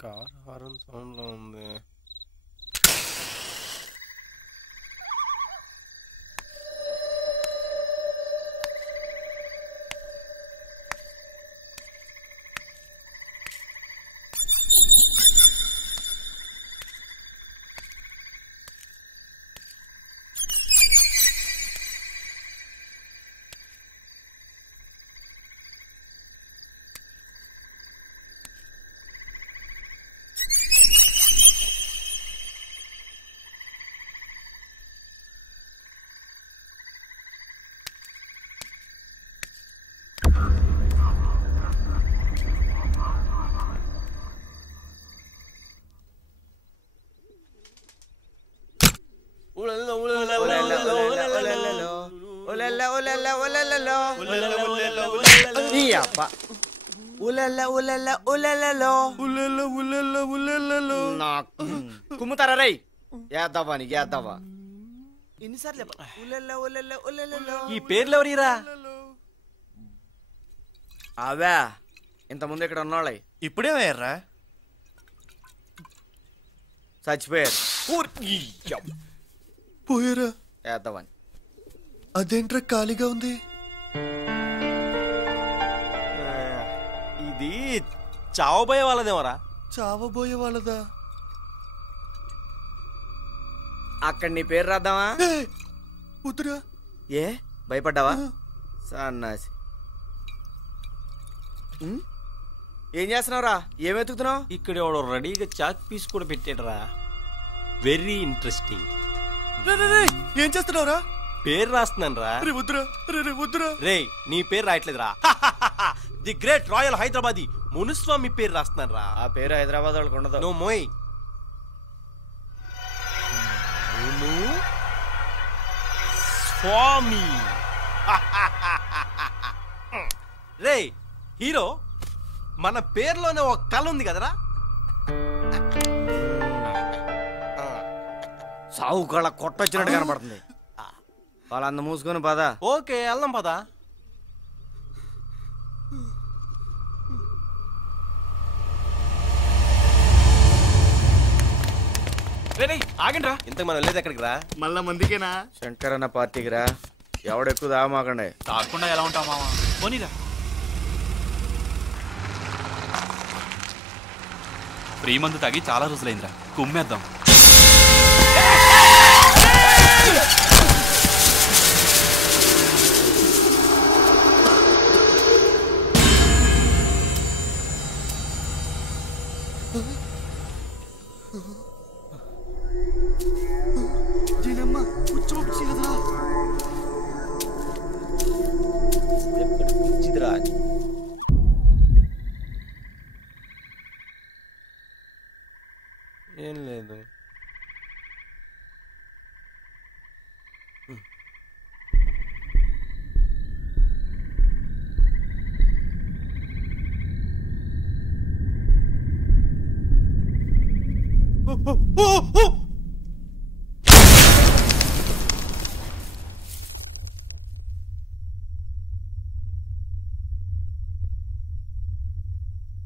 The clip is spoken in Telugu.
కార్ హారన్ సౌండ్ లో ఉంది. కుమ్ముతారా రై యాదవ్వా నీకు యాదవ్వా ఎన్నిసార్లు ఈ పేర్లు ఎవరిరా? అవే ఇంతకుముందు ఇక్కడ ఉన్నోళ్ళ ఇప్పుడేమయ్యారా? చచ్చిపోయారు. పోయారా? యాదవ్వని అదేంట్రా ఖాళీగా ఉంది? ఇది చావబోయే వాళ్ళదేమరా? చావబోయే వాళ్ళదా? అక్కడ నీ పేరు రాద్దామా? వద్దురా. ఏ భయపడ్డావా? సన్నాసి. ఏం చేస్తున్నావురా? ఏం వెతుకుతున్నావు? ఇక్కడ ఎవడో రెడీగా చాక్ పీస్ కూడా పెట్టాడరా. Very interesting. ఏం చేస్తున్నావురా? పేరు రాస్తున్నాను రా. వద్దురా వద్దురా. రే నీ పేరు రాయట్లేదురా. The great royal Hyderabadi Munuswamy పేరు రాస్తున్నాను రా. ఆ పేరు హైదరాబాద్ వాళ్ళకి ఉండదు. నో మోయ్. స్వామి. రే హీరో, మన పేర్లోనే ఒక కళ ఉంది కదరా. సావు కళ కొట్టొచ్చినట్టు కనపడుతుంది. వాళ్ళంద మూసుకొని పద. ఓకే వెళ్దాం పదా. ఆగండి రా. ఇంతకు మనం వెళ్ళేది ఎక్కడికి రా? మళ్ళా మందికేనా? శంకరన్న పార్టీకి రా. ఎవడెక్కువ దామాకండి. తాగకుండా ఎలా ఉంటావు మామ? పోనీరా. ఫ్రీ మందు తాగి చాలా రోజులైందిరా, కుమ్మేద్దాం. ఏం లేదు.